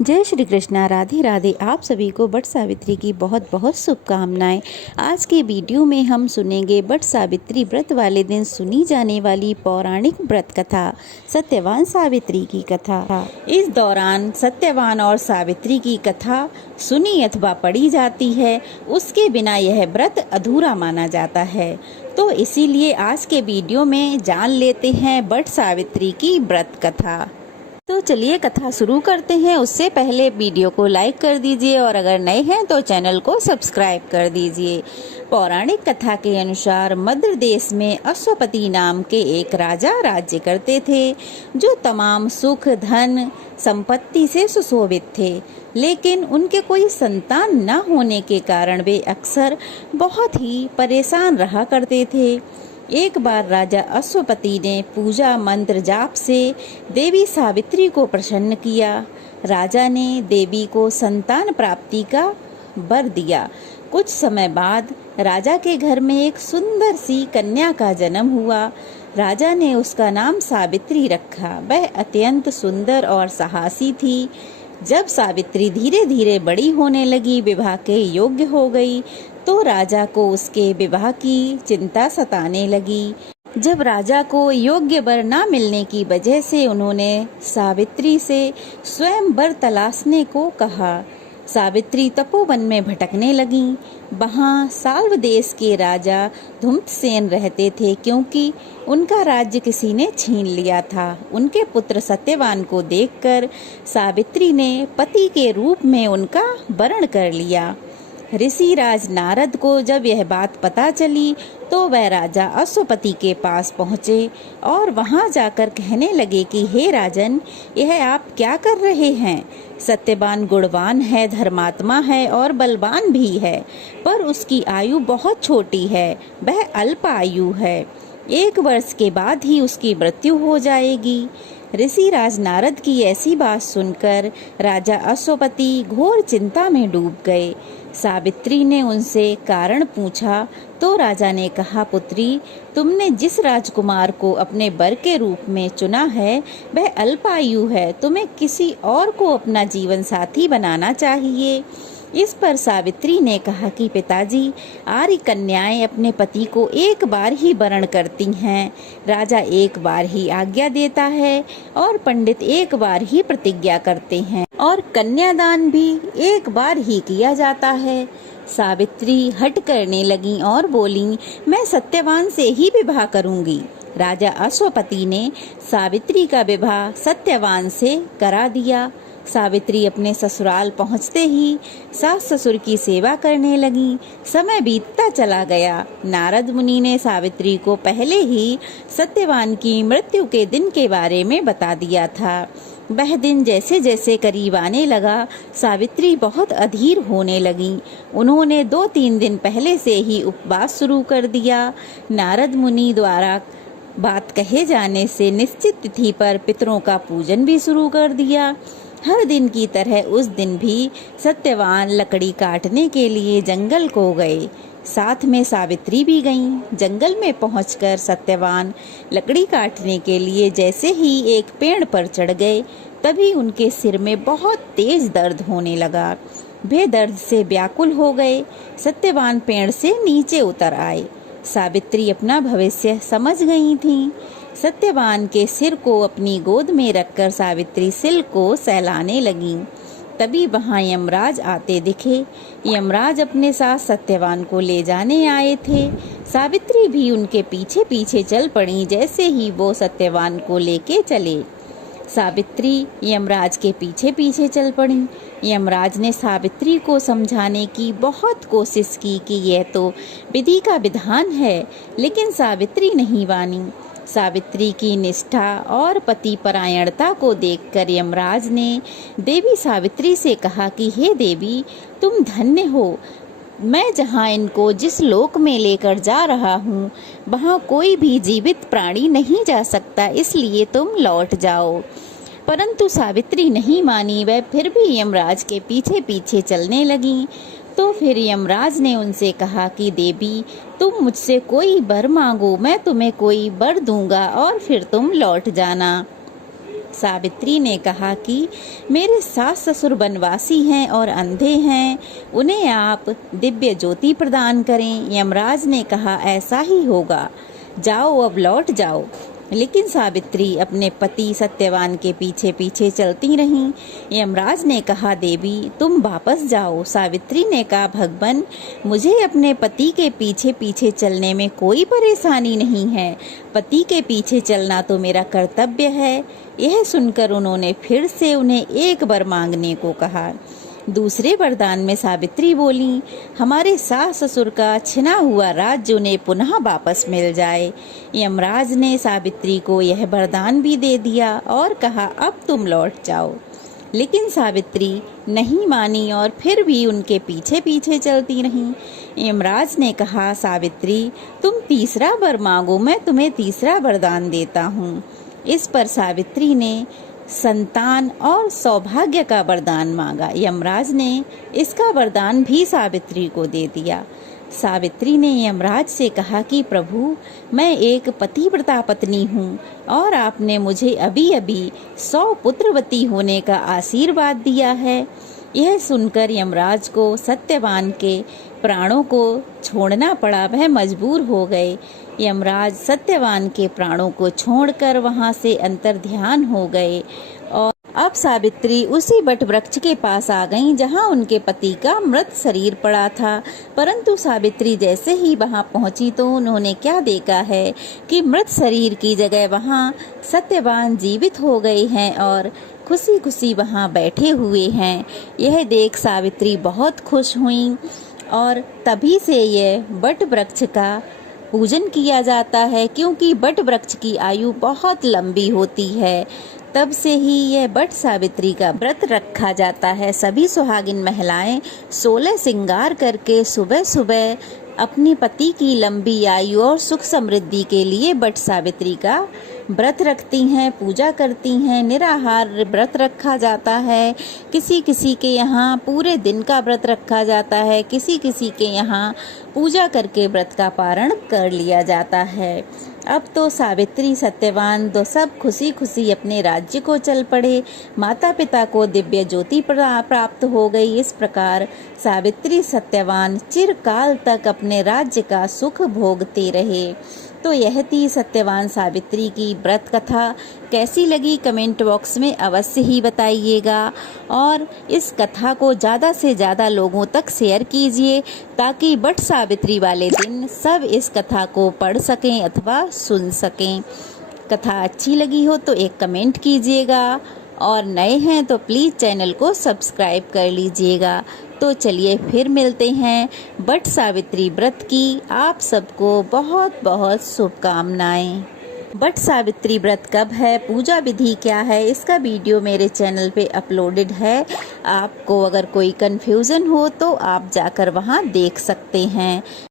जय श्री कृष्णा। राधे राधे। आप सभी को वट सावित्री की बहुत बहुत शुभकामनाएं। आज के वीडियो में हम सुनेंगे वट सावित्री व्रत वाले दिन सुनी जाने वाली पौराणिक व्रत कथा, सत्यवान सावित्री की कथा। इस दौरान सत्यवान और सावित्री की कथा सुनी अथवा पढ़ी जाती है, उसके बिना यह व्रत अधूरा माना जाता है। तो इसीलिए आज के वीडियो में जान लेते हैं वट सावित्री की व्रत कथा। तो चलिए कथा शुरू करते हैं। उससे पहले वीडियो को लाइक कर दीजिए और अगर नए हैं तो चैनल को सब्सक्राइब कर दीजिए। पौराणिक कथा के अनुसार मद्र देश में अश्वपति नाम के एक राजा राज्य करते थे, जो तमाम सुख धन संपत्ति से सुशोभित थे। लेकिन उनके कोई संतान न होने के कारण वे अक्सर बहुत ही परेशान रहा करते थे। एक बार राजा अश्वपति ने पूजा मंत्र जाप से देवी सावित्री को प्रसन्न किया। राजा ने देवी को संतान प्राप्ति का वर दिया। कुछ समय बाद राजा के घर में एक सुंदर सी कन्या का जन्म हुआ। राजा ने उसका नाम सावित्री रखा। वह अत्यंत सुंदर और साहसी थी। जब सावित्री धीरे धीरे बड़ी होने लगी, विवाह के योग्य हो गई, तो राजा को उसके विवाह की चिंता सताने लगी। जब राजा को योग्य वर न मिलने की वजह से उन्होंने सावित्री से स्वयं वर तलाशने को कहा। सावित्री तपोवन में भटकने लगी। वहाँ साल्व देश के राजा धुम्तसेन रहते थे, क्योंकि उनका राज्य किसी ने छीन लिया था। उनके पुत्र सत्यवान को देखकर सावित्री ने पति के रूप में उनका वरण कर लिया। ऋषि राज नारद को जब यह बात पता चली, तो वह राजा अश्वपति के पास पहुँचे और वहाँ जाकर कहने लगे कि हे राजन, यह आप क्या कर रहे हैं? सत्यवान गुणवान है, धर्मात्मा है और बलवान भी है, पर उसकी आयु बहुत छोटी है। वह अल्प आयु है। 1 वर्ष के बाद ही उसकी मृत्यु हो जाएगी। ऋषि राज नारद की ऐसी बात सुनकर राजा अश्वपति घोर चिंता में डूब गए। सावित्री ने उनसे कारण पूछा, तो राजा ने कहा, पुत्री, तुमने जिस राजकुमार को अपने वर के रूप में चुना है, वह अल्पायु है। तुम्हें किसी और को अपना जीवन साथी बनाना चाहिए। इस पर सावित्री ने कहा कि पिताजी, आर्य कन्याएं अपने पति को एक बार ही वरण करती हैं, राजा एक बार ही आज्ञा देता है और पंडित एक बार ही प्रतिज्ञा करते हैं और कन्यादान भी एक बार ही किया जाता है। सावित्री हट करने लगी और बोली, मैं सत्यवान से ही विवाह करूंगी। राजा अश्वपति ने सावित्री का विवाह सत्यवान से करा दिया। सावित्री अपने ससुराल पहुंचते ही सास ससुर की सेवा करने लगी। समय बीतता चला गया। नारद मुनि ने सावित्री को पहले ही सत्यवान की मृत्यु के दिन के बारे में बता दिया था। वह दिन जैसे जैसे करीब आने लगा, सावित्री बहुत अधीर होने लगी। उन्होंने 2-3 दिन पहले से ही उपवास शुरू कर दिया। नारद मुनि द्वारा बात कहे जाने से निश्चित तिथि पर पितरों का पूजन भी शुरू कर दिया। हर दिन की तरह उस दिन भी सत्यवान लकड़ी काटने के लिए जंगल को गए। साथ में सावित्री भी गईं। जंगल में पहुंचकर सत्यवान लकड़ी काटने के लिए जैसे ही एक पेड़ पर चढ़ गए, तभी उनके सिर में बहुत तेज दर्द होने लगा। वे दर्द से व्याकुल हो गए। सत्यवान पेड़ से नीचे उतर आए। सावित्री अपना भविष्य समझ गई थीं। सत्यवान के सिर को अपनी गोद में रखकर सावित्री सिल को सहलाने लगी। तभी वहां यमराज आते दिखे। यमराज अपने साथ सत्यवान को ले जाने आए थे। सावित्री भी उनके पीछे पीछे चल पड़ी। जैसे ही वो सत्यवान को लेके चले, सावित्री यमराज के पीछे पीछे चल पड़ी। यमराज ने सावित्री को समझाने की बहुत कोशिश की कि यह तो विधि का विधान है, लेकिन सावित्री नहीं मानी। सावित्री की निष्ठा और पति परायणता को देखकर यमराज ने देवी सावित्री से कहा कि हे देवी, तुम धन्य हो। मैं जहाँ इनको जिस लोक में लेकर जा रहा हूँ, वहाँ कोई भी जीवित प्राणी नहीं जा सकता, इसलिए तुम लौट जाओ। परंतु सावित्री नहीं मानी। वह फिर भी यमराज के पीछे पीछे चलने लगी। तो फिर यमराज ने उनसे कहा कि देवी, तुम मुझसे कोई वर मांगो, मैं तुम्हें कोई वर दूंगा और फिर तुम लौट जाना। सावित्री ने कहा कि मेरे सास ससुर वनवासी हैं और अंधे हैं, उन्हें आप दिव्य ज्योति प्रदान करें। यमराज ने कहा, ऐसा ही होगा, जाओ अब लौट जाओ। लेकिन सावित्री अपने पति सत्यवान के पीछे पीछे चलती रहीं। यमराज ने कहा, देवी तुम वापस जाओ। सावित्री ने कहा, भगवान मुझे अपने पति के पीछे पीछे चलने में कोई परेशानी नहीं है, पति के पीछे चलना तो मेरा कर्तव्य है। यह सुनकर उन्होंने फिर से उन्हें एक वर मांगने को कहा। दूसरे वरदान में सावित्री बोली, हमारे सास ससुर का छिना हुआ राज्य उन्हें पुनः वापस मिल जाए। यमराज ने सावित्री को यह वरदान भी दे दिया और कहा, अब तुम लौट जाओ। लेकिन सावित्री नहीं मानी और फिर भी उनके पीछे पीछे चलती रहीं। यमराज ने कहा, सावित्री तुम तीसरा वर मांगो, मैं तुम्हें तीसरा वरदान देता हूँ। इस पर सावित्री ने संतान और सौभाग्य का वरदान मांगा। यमराज ने इसका वरदान भी सावित्री को दे दिया। सावित्री ने यमराज से कहा कि प्रभु मैं एक पतिव्रता पत्नी हूँ और आपने मुझे अभी अभी 100 पुत्रवती होने का आशीर्वाद दिया है। यह सुनकर यमराज को सत्यवान के प्राणों को छोड़ना पड़ा, वह मजबूर हो गए। यमराज सत्यवान के प्राणों को छोड़कर वहां से अंतर्ध्यान हो गए और अब सावित्री उसी बट वृक्ष के पास आ गईं जहां उनके पति का मृत शरीर पड़ा था। परंतु सावित्री जैसे ही वहां पहुंची तो उन्होंने क्या देखा है कि मृत शरीर की जगह वहां सत्यवान जीवित हो गए हैं और खुशी खुशी वहां बैठे हुए हैं। यह देख सावित्री बहुत खुश हुई और तभी से यह बट वृक्ष का पूजन किया जाता है, क्योंकि बट वृक्ष की आयु बहुत लंबी होती है। तब से ही यह बट सावित्री का व्रत रखा जाता है। सभी सुहागिन महिलाएं 16 श्रृंगार करके सुबह सुबह अपने पति की लंबी आयु और सुख समृद्धि के लिए बट सावित्री का व्रत रखती हैं, पूजा करती हैं। निराहार व्रत रखा जाता है, किसी किसी के यहाँ पूरे दिन का व्रत रखा जाता है, किसी किसी के यहाँ पूजा करके व्रत का पारण कर लिया जाता है। अब तो सावित्री सत्यवान दो सब खुशी खुशी अपने राज्य को चल पड़े। माता पिता को दिव्य ज्योति प्राप्त हो गई। इस प्रकार सावित्री सत्यवान चिरकाल तक अपने राज्य का सुख भोगते रहे। तो यह थी सत्यवान सावित्री की व्रत कथा। कैसी लगी कमेंट बॉक्स में अवश्य ही बताइएगा और इस कथा को ज़्यादा से ज़्यादा लोगों तक शेयर कीजिए ताकि बट सावित्री वाले दिन सब इस कथा को पढ़ सकें अथवा सुन सकें। कथा अच्छी लगी हो तो एक कमेंट कीजिएगा और नए हैं तो प्लीज़ चैनल को सब्सक्राइब कर लीजिएगा। तो चलिए फिर मिलते हैं। बट सावित्री व्रत की आप सबको बहुत बहुत शुभकामनाएं। बट सावित्री व्रत कब है, पूजा विधि क्या है, इसका वीडियो मेरे चैनल पे अपलोडेड है। आपको अगर कोई कन्फ्यूज़न हो तो आप जाकर वहां देख सकते हैं।